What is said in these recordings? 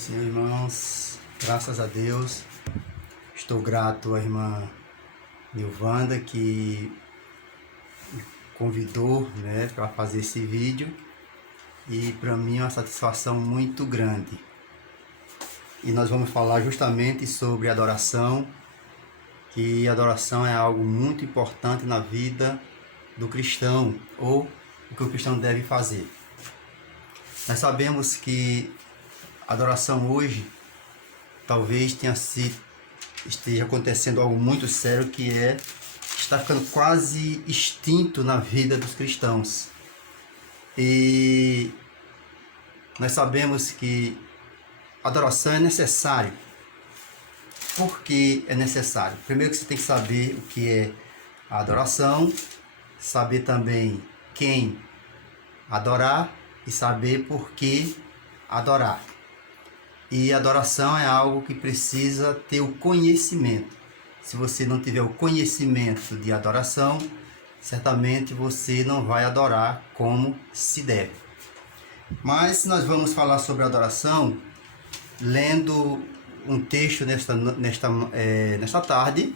Senhor, irmãos, graças a Deus, estou grato à irmã Nilvanda que me convidou, para fazer esse vídeo, e para mim é uma satisfação muito grande. E nós vamos falar justamente sobre adoração, que adoração é algo muito importante na vida do cristão, ou o que o cristão deve fazer. Nós sabemos que a adoração hoje talvez esteja acontecendo algo muito sério, que está ficando quase extinto na vida dos cristãos. E nós sabemos que a adoração é necessário. Por que é necessário? Primeiro que você tem que saber o que é a adoração, saber também quem adorar e saber por que adorar. E adoração é algo que precisa ter o conhecimento. Se você não tiver o conhecimento de adoração, certamente você não vai adorar como se deve. Mas nós vamos falar sobre adoração lendo um texto nesta tarde,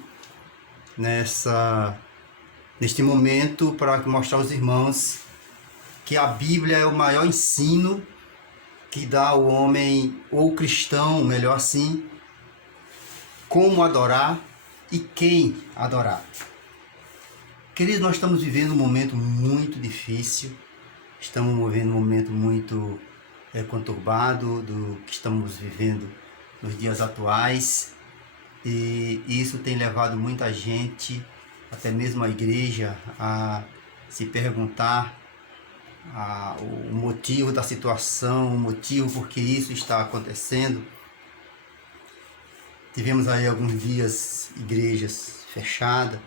neste momento, para mostrar aos irmãos que a Bíblia é o maior ensino que dá ao homem, ou cristão, melhor assim, como adorar e quem adorar. Queridos, nós estamos vivendo um momento muito difícil, estamos vivendo um momento muito conturbado do que estamos vivendo nos dias atuais, e isso tem levado muita gente, até mesmo a igreja, a se perguntar o motivo da situação, o motivo por que isso está acontecendo. Tivemos aí alguns dias igrejas fechadas,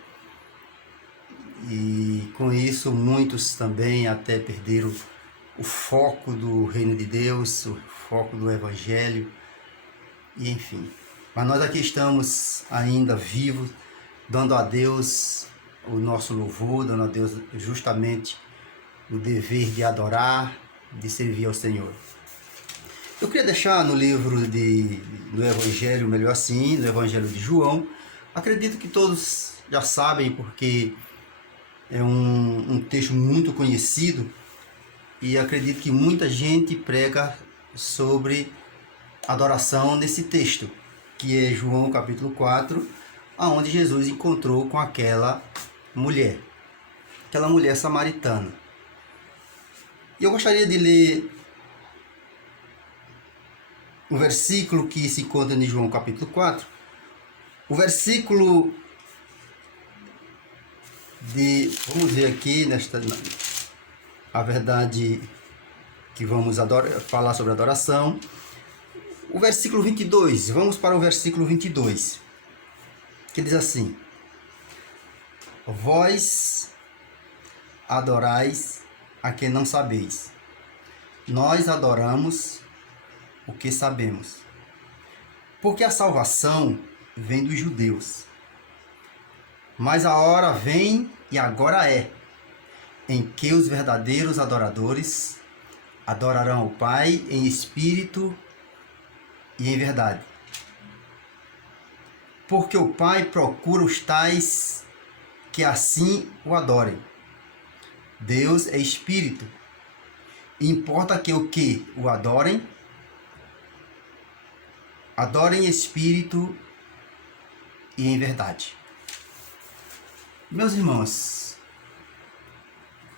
e com isso muitos também até perderam o foco do reino de Deus, o foco do evangelho, e enfim. Mas nós aqui estamos ainda vivos, dando a Deus o nosso louvor, dando a Deus justamente o dever de adorar, de servir ao Senhor. Eu queria deixar no livro do Evangelho, melhor assim, no Evangelho de João. Acredito que todos já sabem, porque é um texto muito conhecido, e acredito que muita gente prega sobre adoração nesse texto, que é João capítulo 4, onde Jesus encontrou com aquela mulher samaritana. E eu gostaria de ler o versículo que se encontra em João capítulo 4. O versículo vamos ver aqui, a verdade que vamos falar sobre adoração. O versículo 22, vamos para o versículo 22, que diz assim: Vós adorais a quem não sabeis, nós adoramos o que sabemos, porque a salvação vem dos judeus. Mas a hora vem, e agora é, em que os verdadeiros adoradores adorarão o Pai em espírito e em verdade. Porque o Pai procura os tais que assim o adorem. Deus é espírito, e importa que o adorem em espírito e em verdade. Meus irmãos,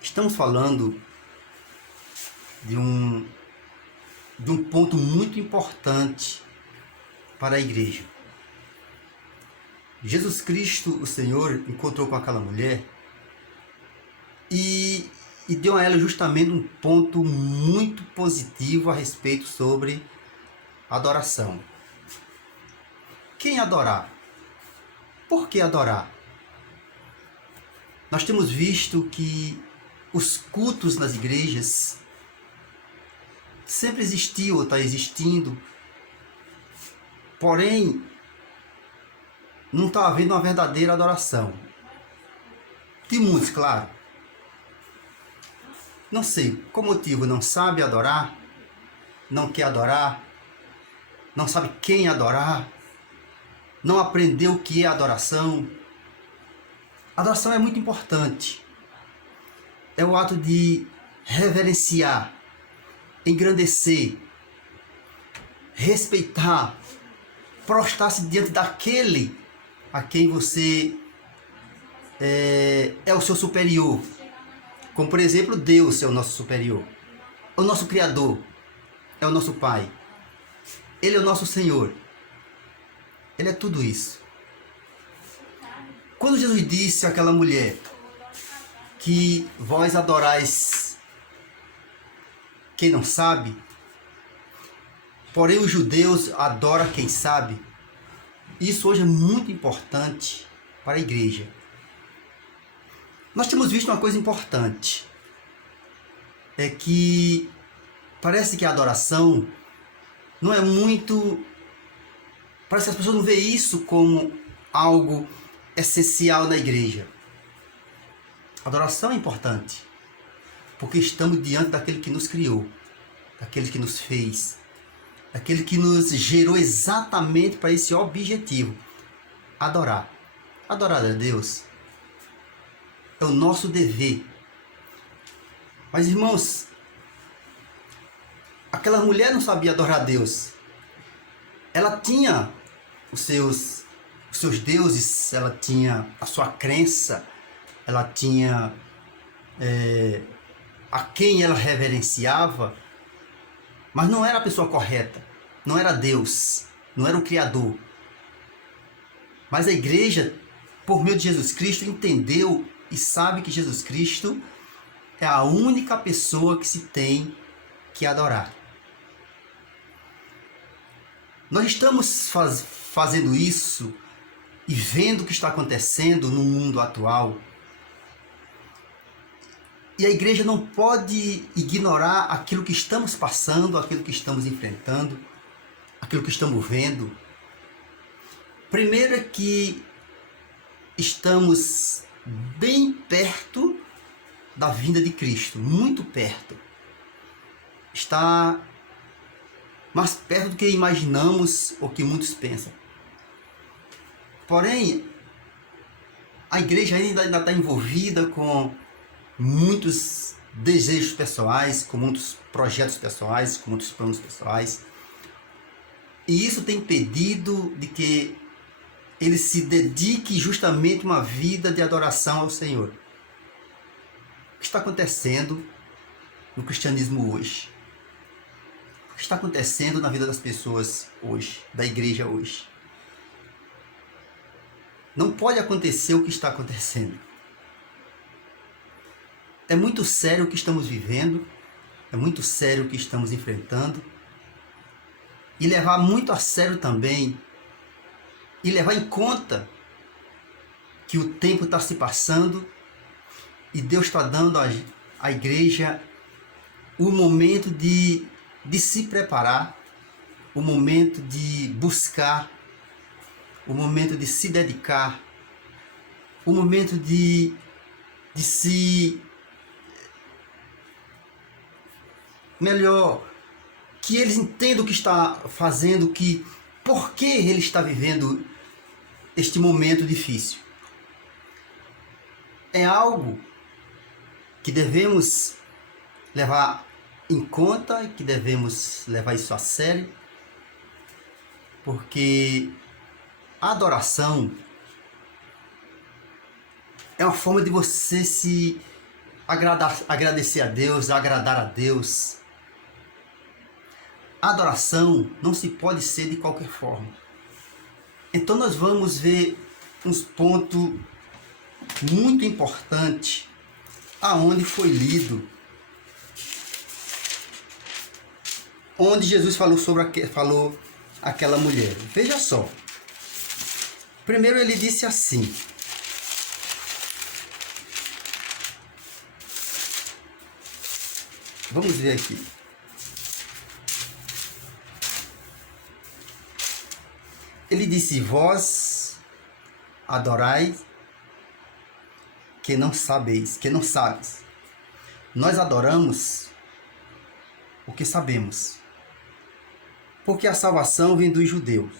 estamos falando de um ponto muito importante para a igreja. Jesus Cristo, o Senhor, encontrou com aquela mulher e deu a ela justamente um ponto muito positivo a respeito sobre adoração. Quem adorar? Por que adorar? Nós temos visto que os cultos nas igrejas sempre existiu ou está existindo, porém não está havendo uma verdadeira adoração. Tem muitos, claro. Não sei qual motivo, não sabe adorar, não quer adorar, não sabe quem adorar, não aprendeu o que é adoração. Adoração é muito importante. É o ato de reverenciar, engrandecer, respeitar, prostrar-se diante daquele a quem você é o seu superior. Como, por exemplo, Deus é o nosso superior, o nosso Criador, é o nosso Pai. Ele é o nosso Senhor. Ele é tudo isso. Quando Jesus disse àquela mulher que vós adorais quem não sabe, porém os judeus adoram quem sabe, isso hoje é muito importante para a igreja. Nós temos visto uma coisa importante, é que parece que a adoração não é muito... Parece que as pessoas não veem isso como algo essencial na igreja. A adoração é importante, porque estamos diante daquele que nos criou, daquele que nos fez, daquele que nos gerou exatamente para esse objetivo, adorar. Adorar a Deus é o nosso dever. Mas, irmãos, aquela mulher não sabia adorar a Deus. Ela tinha os seus deuses, ela tinha a sua crença, ela tinha a quem ela reverenciava, mas não era a pessoa correta, não era Deus, não era o Criador. Mas a igreja, por meio de Jesus Cristo, entendeu e sabe que Jesus Cristo é a única pessoa que se tem que adorar. Nós estamos fazendo isso e vendo o que está acontecendo no mundo atual. E a igreja não pode ignorar aquilo que estamos passando, aquilo que estamos enfrentando, aquilo que estamos vendo. Primeiro é que estamos bem perto da vinda de Cristo, muito perto. Está mais perto do que imaginamos ou que muitos pensam. Porém, a igreja ainda está envolvida com muitos desejos pessoais, com muitos projetos pessoais, com muitos planos pessoais. E isso tem impedido de que ele se dedique justamente uma vida de adoração ao Senhor. O que está acontecendo no cristianismo hoje? O que está acontecendo na vida das pessoas hoje, da igreja hoje? Não pode acontecer o que está acontecendo. É muito sério o que estamos vivendo, é muito sério o que estamos enfrentando, e levar muito a sério também, e levar em conta que o tempo está se passando e Deus está dando à igreja o momento de se preparar, o momento de buscar, o momento de se dedicar, o momento de se... Melhor, que eles entendam o que está fazendo, por que ele está vivendo este momento difícil. É algo que devemos levar em conta, que devemos levar isso a sério, porque a adoração é uma forma de você se agradecer a Deus, agradar a Deus. A adoração não se pode ser de qualquer forma. Então nós vamos ver uns pontos muito importantes aonde foi lido, onde Jesus falou aquela mulher. Veja só. Primeiro ele disse assim: vamos ver aqui. Ele disse: vós adorais que não sabeis, que não sabes. Nós adoramos o que sabemos. porque a salvação vem dos judeus.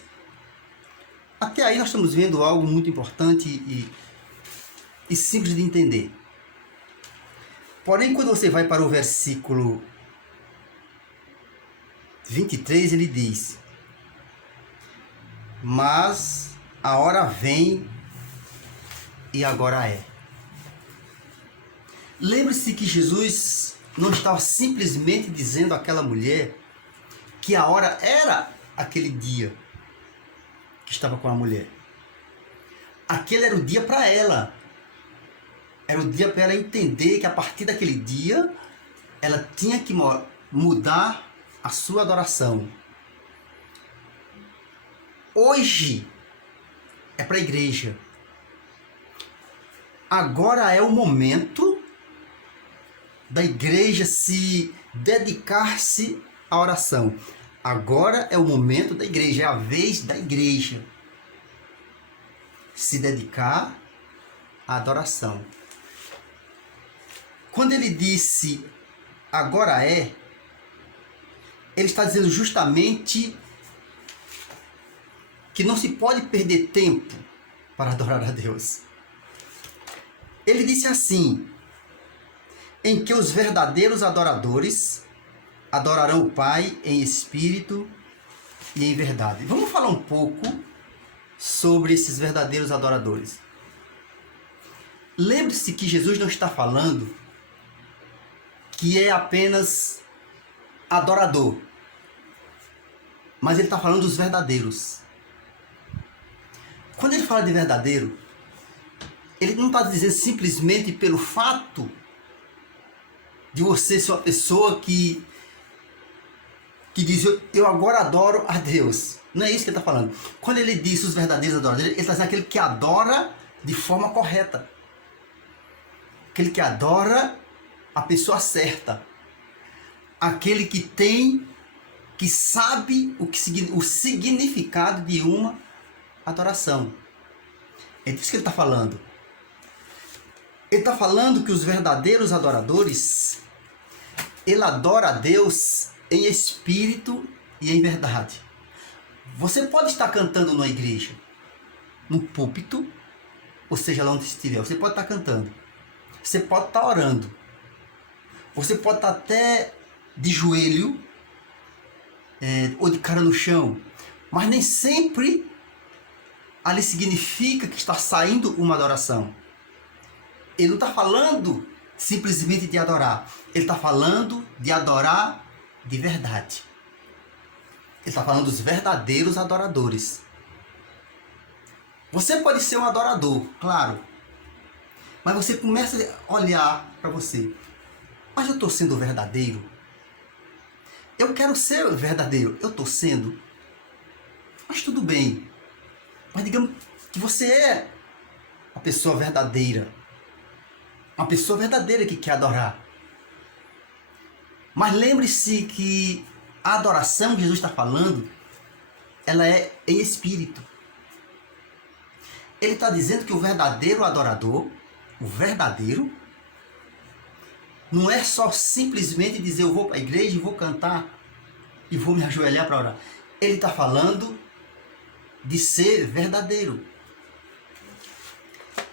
Até aí nós estamos vendo algo muito importante e simples de entender. Porém, quando você vai para o versículo 23, ele diz: mas a hora vem e agora é. Lembre-se que Jesus não estava simplesmente dizendo àquela mulher que a hora era aquele dia que estava com a mulher. Aquele era o dia para ela. Era o dia para ela entender que a partir daquele dia ela tinha que mudar a sua adoração. Hoje é para a igreja. Agora é o momento da igreja se dedicar-se à oração. Agora é o momento da igreja, é a vez da igreja se dedicar à adoração. Quando ele disse agora é, ele está dizendo justamente que não se pode perder tempo para adorar a Deus. Ele disse assim: em que os verdadeiros adoradores adorarão o Pai em espírito e em verdade. Vamos falar um pouco sobre esses verdadeiros adoradores. Lembre-se que Jesus não está falando que é apenas adorador, mas ele está falando dos verdadeiros. Quando ele fala de verdadeiro, ele não está dizendo simplesmente pelo fato de você ser uma pessoa que diz, eu agora adoro a Deus. Não é isso que ele está falando. Quando ele diz os verdadeiros adoradores, ele está dizendo aquele que adora de forma correta. Aquele que adora a pessoa certa. Aquele que sabe o significado de uma adoração. É disso que ele está falando. Ele está falando que os verdadeiros adoradores, ele adora a Deus em espírito e em verdade. Você pode estar cantando na igreja, no púlpito, ou seja, lá onde estiver, você pode estar cantando. Você pode estar orando. Você pode estar até de joelho, ou de cara no chão. Mas nem sempre ali significa que está saindo uma adoração. Ele não está falando simplesmente de adorar. Ele está falando de adorar de verdade. Ele está falando dos verdadeiros adoradores. Você pode ser um adorador, claro. Mas você começa a olhar para você. Mas eu estou sendo verdadeiro? Eu quero ser verdadeiro. Eu estou sendo? Mas tudo bem. Mas digamos que você é a pessoa verdadeira. Uma pessoa verdadeira que quer adorar. Mas lembre-se que a adoração que Jesus está falando, ela é em espírito. Ele está dizendo que o verdadeiro adorador, o verdadeiro, não é só simplesmente dizer eu vou para a igreja e vou cantar e vou me ajoelhar para orar. Ele está falando de ser verdadeiro.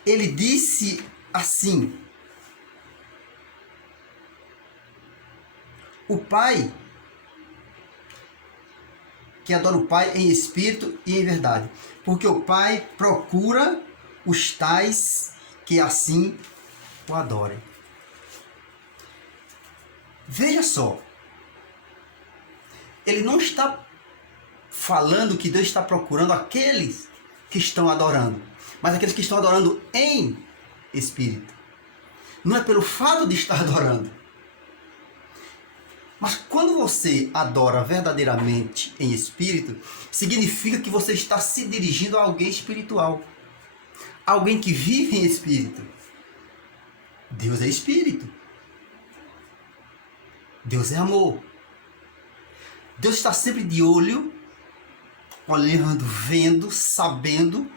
Ele disse assim: o Pai, que adora o Pai em espírito e em verdade. Porque o Pai procura os tais que assim o adorem. Veja só. Ele não está falando que Deus está procurando aqueles que estão adorando, mas aqueles que estão adorando em espírito. Não é pelo fato de estar adorando. Mas quando você adora verdadeiramente em espírito, significa que você está se dirigindo a alguém espiritual. Alguém que vive em espírito. Deus é espírito. Deus é amor. Deus está sempre de olho, olhando, vendo, sabendo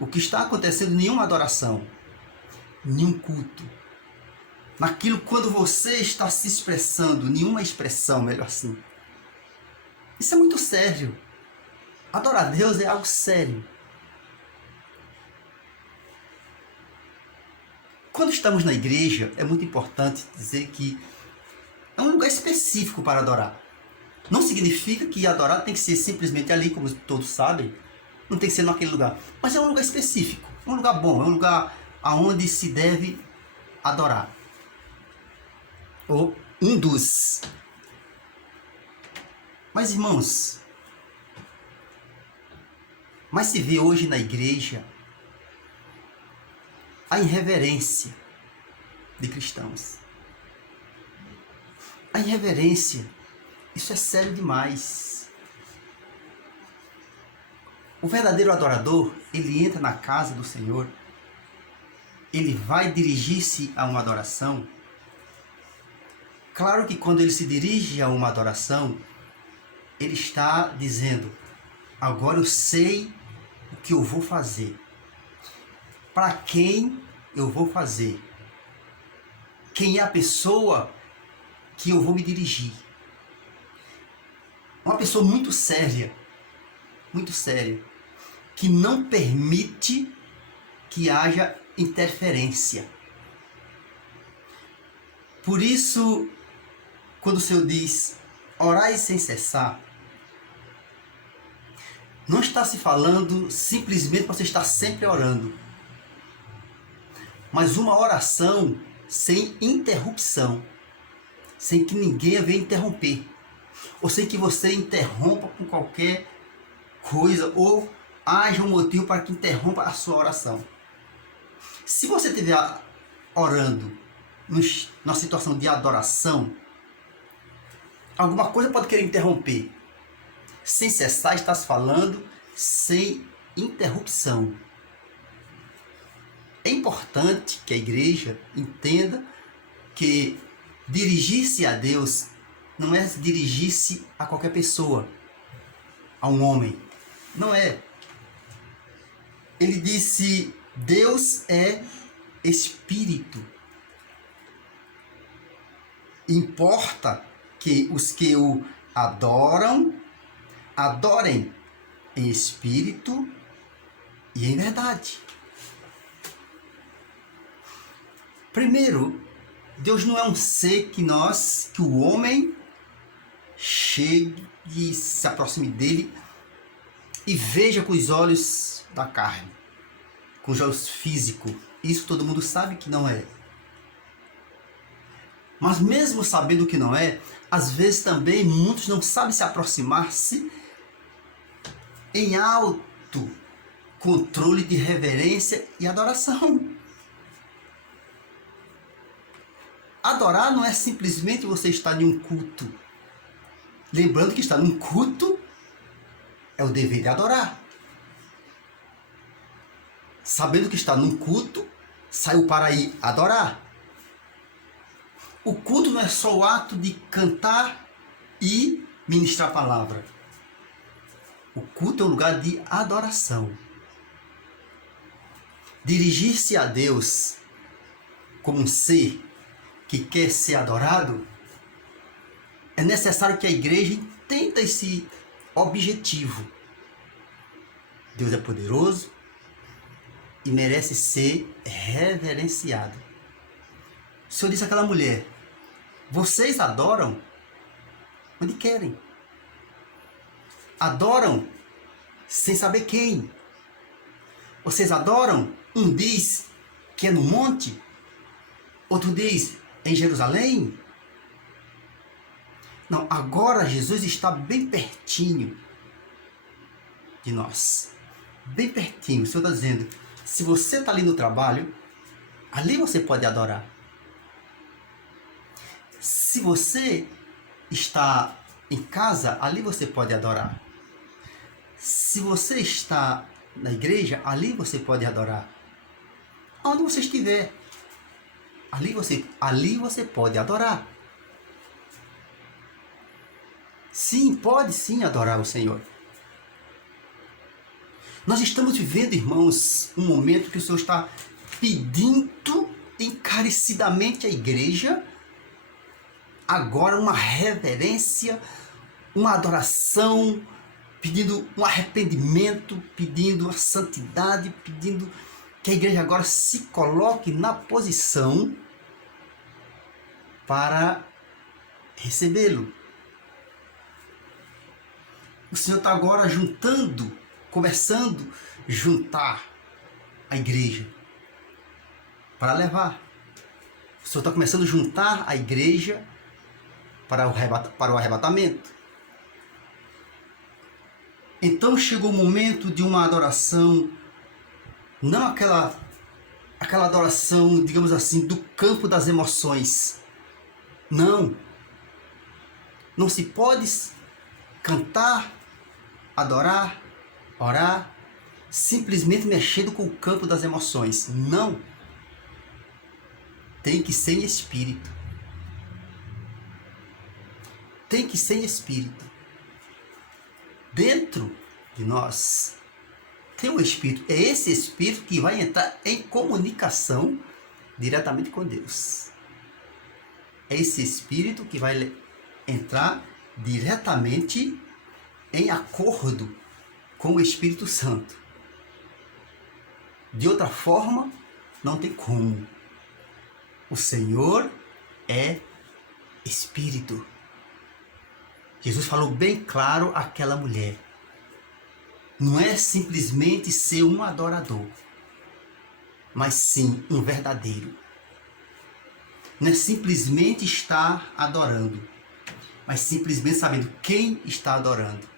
o que está acontecendo em nenhuma adoração, nenhum culto. Naquilo quando você está se expressando, nenhuma expressão, melhor assim. Isso é muito sério. Adorar a Deus é algo sério. Quando estamos na igreja, é muito importante dizer que é um lugar específico para adorar. Não significa que adorar tem que ser simplesmente ali, como todos sabem. Não tem que ser naquele lugar. Mas é um lugar específico. É um lugar bom. É um lugar aonde se deve adorar. Ou um dos. Mas, irmãos, se vê hoje na igreja a irreverência de cristãos. A irreverência, isso é sério demais. O verdadeiro adorador, ele entra na casa do Senhor, ele vai dirigir-se a uma adoração. Claro que quando ele se dirige a uma adoração, ele está dizendo: agora eu sei o que eu vou fazer. Para quem eu vou fazer? Quem é a pessoa que eu vou me dirigir? Uma pessoa muito séria, que não permite que haja interferência. Por isso, quando o Senhor diz: orai sem cessar, não está se falando simplesmente para você estar sempre orando, mas uma oração sem interrupção, sem que ninguém venha interromper, ou sem que você interrompa com qualquer coisa, ou haja um motivo para que interrompa a sua oração. Se você estiver orando numa situação de adoração, alguma coisa pode querer interromper. Sem cessar, está se falando sem interrupção. É importante que a igreja entenda que dirigir-se a Deus não é dirigir-se a qualquer pessoa, a um homem. Não é. Ele disse: Deus é Espírito. Importa que os que o adoram, adorem em espírito e em verdade. Primeiro, Deus não é um ser que o homem chegue e se aproxime dele e veja com os olhos da carne, com os olhos físicos. Isso todo mundo sabe que não é. Mas mesmo sabendo que não é, às vezes também muitos não sabem se aproximar-se em alto controle de reverência e adoração. Adorar não é simplesmente você estar em um culto. Lembrando que estar num culto é o dever de adorar. Sabendo que está num culto, saiu para ir adorar. O culto não é só o ato de cantar e ministrar a palavra. O culto é um lugar de adoração. Dirigir-se a Deus como um ser que quer ser adorado, é necessário que a igreja entenda esse objetivo. Deus é poderoso e merece ser reverenciado. O Senhor disse àquela mulher: vocês adoram onde querem. Adoram sem saber quem. Vocês adoram, um diz que é no monte, outro diz em Jerusalém. Não, agora Jesus está bem pertinho de nós. Bem pertinho. O Senhor está dizendo: se você está ali no trabalho, ali você pode adorar. Se você está em casa, ali você pode adorar. Se você está na igreja, ali você pode adorar. Onde você estiver, ali você pode adorar. Sim, pode sim adorar o Senhor. Nós estamos vivendo, irmãos, um momento que o Senhor está pedindo encarecidamente à igreja agora uma reverência, uma adoração, pedindo um arrependimento, pedindo a santidade, pedindo que a igreja agora se coloque na posição para recebê-lo. O Senhor está agora juntando, começando a juntar a igreja para levar. O Senhor está começando a juntar a igreja para o arrebatamento. Então chegou o momento de uma adoração, não aquela adoração, digamos assim, do campo das emoções. Não se pode cantar, adorar, orar, simplesmente mexendo com o campo das emoções. Não. Tem que ser em espírito. Tem que ser em espírito. Dentro de nós tem um espírito. É esse espírito que vai entrar em comunicação diretamente com Deus. É esse espírito que vai entrar diretamente em acordo com o Espírito Santo. De outra forma, não tem como. O Senhor é Espírito. Jesus falou bem claro àquela mulher. Não é simplesmente ser um adorador, mas sim um verdadeiro. Não é simplesmente estar adorando, mas simplesmente sabendo quem está adorando.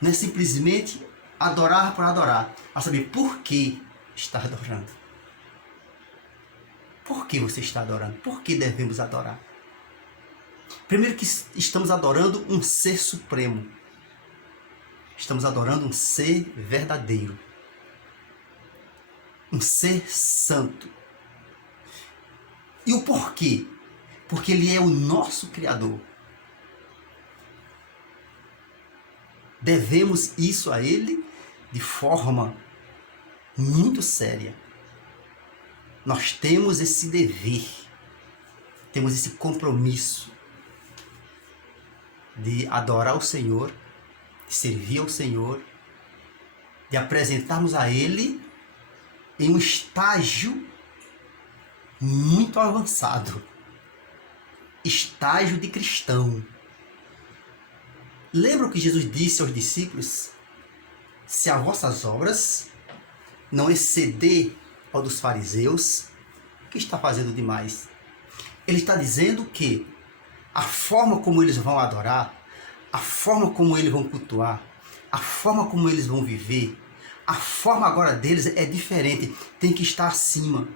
Não é simplesmente adorar por adorar, mas saber por que está adorando. Por que você está adorando? Por que devemos adorar? Primeiro que estamos adorando um ser supremo. Estamos adorando um ser verdadeiro. Um ser santo. E o porquê? Porque Ele é o nosso Criador. Devemos isso a Ele de forma muito séria. Nós temos esse dever, temos esse compromisso de adorar o Senhor, de servir ao Senhor, de apresentarmos a Ele em um estágio muito avançado. Estágio de cristão. Lembra o que Jesus disse aos discípulos? Se as vossas obras não exceder ao dos fariseus, o que está fazendo demais? Ele está dizendo que a forma como eles vão adorar, a forma como eles vão cultuar, a forma como eles vão viver, a forma agora deles é diferente, tem que estar acima.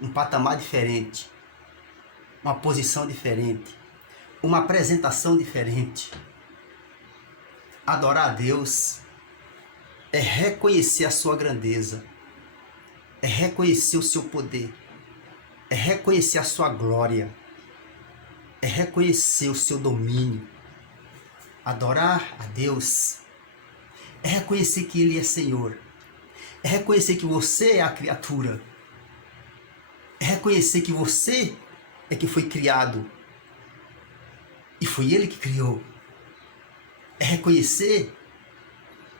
Um patamar diferente, uma posição diferente, uma apresentação diferente. Adorar a Deus é reconhecer a sua grandeza, é reconhecer o seu poder, é reconhecer a sua glória, é reconhecer o seu domínio. Adorar a Deus é reconhecer que Ele é Senhor, é reconhecer que você é a criatura, é reconhecer que você é que foi criado e foi Ele que criou. É reconhecer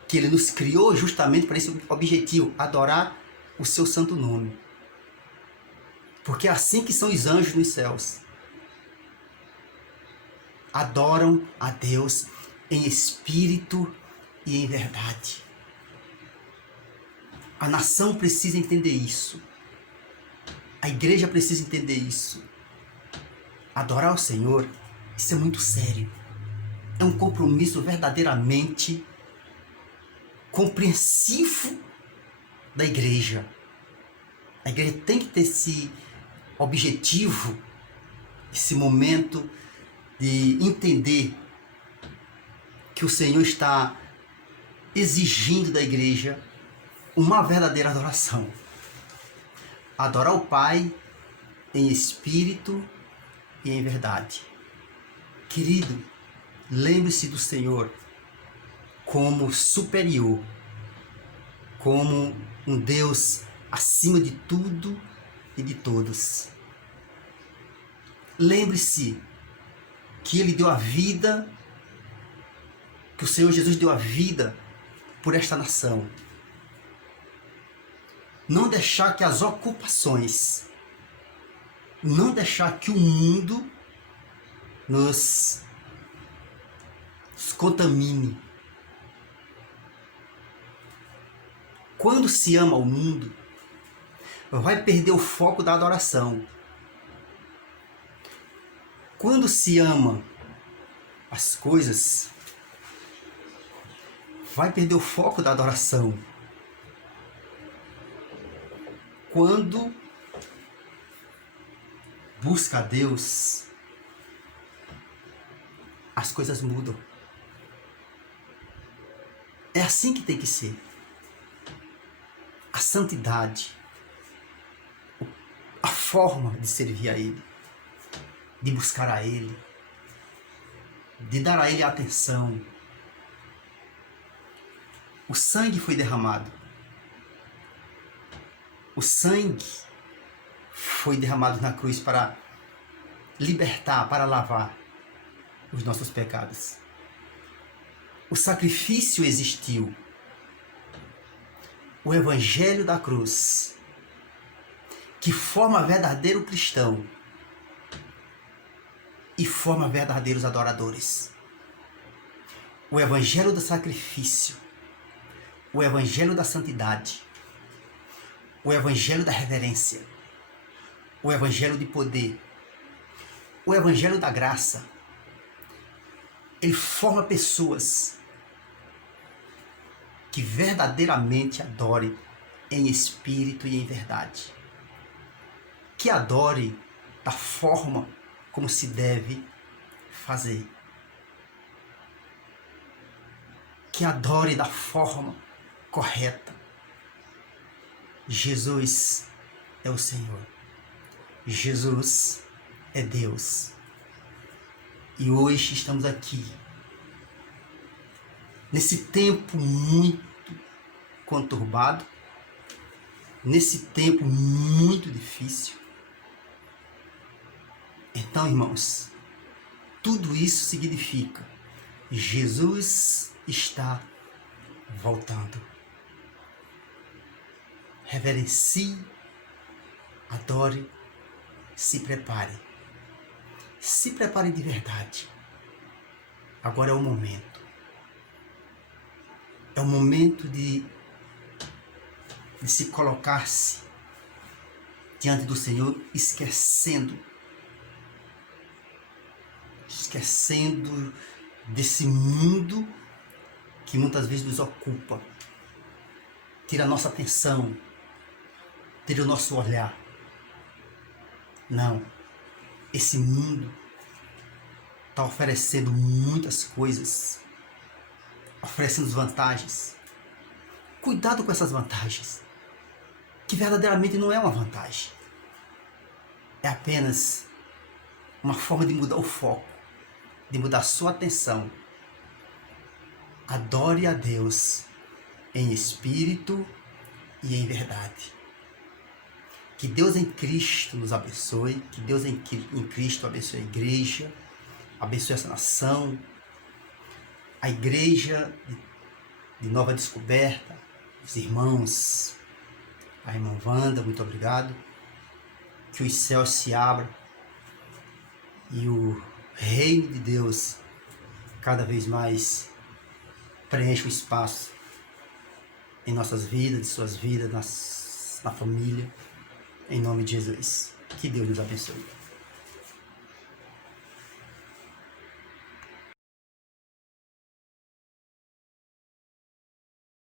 que Ele nos criou justamente para esse objetivo, adorar o seu santo nome. Porque é assim que são os anjos nos céus. Adoram a Deus em espírito e em verdade. A nação precisa entender isso. A igreja precisa entender isso. Adorar o Senhor, isso é muito sério. É um compromisso verdadeiramente compreensivo da igreja. A igreja tem que ter esse objetivo, esse momento de entender que o Senhor está exigindo da igreja uma verdadeira adoração. Adorar o Pai em espírito e em verdade. Querido, lembre-se do Senhor como superior, como um Deus acima de tudo e de todos. Lembre-se que Ele deu a vida, que o Senhor Jesus deu a vida por esta nação. Não deixar que as ocupações, não deixar que o mundo nos contamine. Quando se ama o mundo, vai perder o foco da adoração. Quando se ama as coisas, vai perder o foco da adoração. Quando busca a Deus, as coisas mudam. É assim que tem que ser. A santidade, a forma de servir a Ele, de buscar a Ele, de dar a Ele atenção. O sangue foi derramado. O sangue foi derramado na cruz para libertar, para lavar os nossos pecados. O sacrifício existiu. O evangelho da cruz, que forma verdadeiro cristão e forma verdadeiros adoradores. O evangelho do sacrifício, o evangelho da santidade, o evangelho da reverência, o evangelho de poder, o evangelho da graça. Ele forma pessoas que verdadeiramente adore em espírito e em verdade. Que adore da forma como se deve fazer. Que adore da forma correta. Jesus é o Senhor. Jesus é Deus. E hoje estamos aqui, nesse tempo muito conturbado, nesse tempo muito difícil. Então, irmãos, tudo isso significa: Jesus está voltando. Reverencie, adore, se prepare. Se prepare de verdade. Agora é o momento. É o momento de se colocar-se diante do Senhor, esquecendo desse mundo que muitas vezes nos ocupa, tira a nossa atenção, tira o nosso olhar. Não, esse mundo está oferecendo muitas coisas, oferecendo vantagens. Cuidado com essas vantagens, que verdadeiramente não é uma vantagem. É apenas uma forma de mudar o foco, de mudar a sua atenção. Adore a Deus em espírito e em verdade. Que Deus em Cristo nos abençoe, que Deus em Cristo abençoe a igreja, abençoe essa nação, a igreja de Nova Descoberta, os irmãos, a irmã Wanda, muito obrigado. Que os céus se abram e o reino de Deus cada vez mais preencha o espaço em nossas vidas, em suas vidas, na família, em nome de Jesus. Que Deus nos abençoe.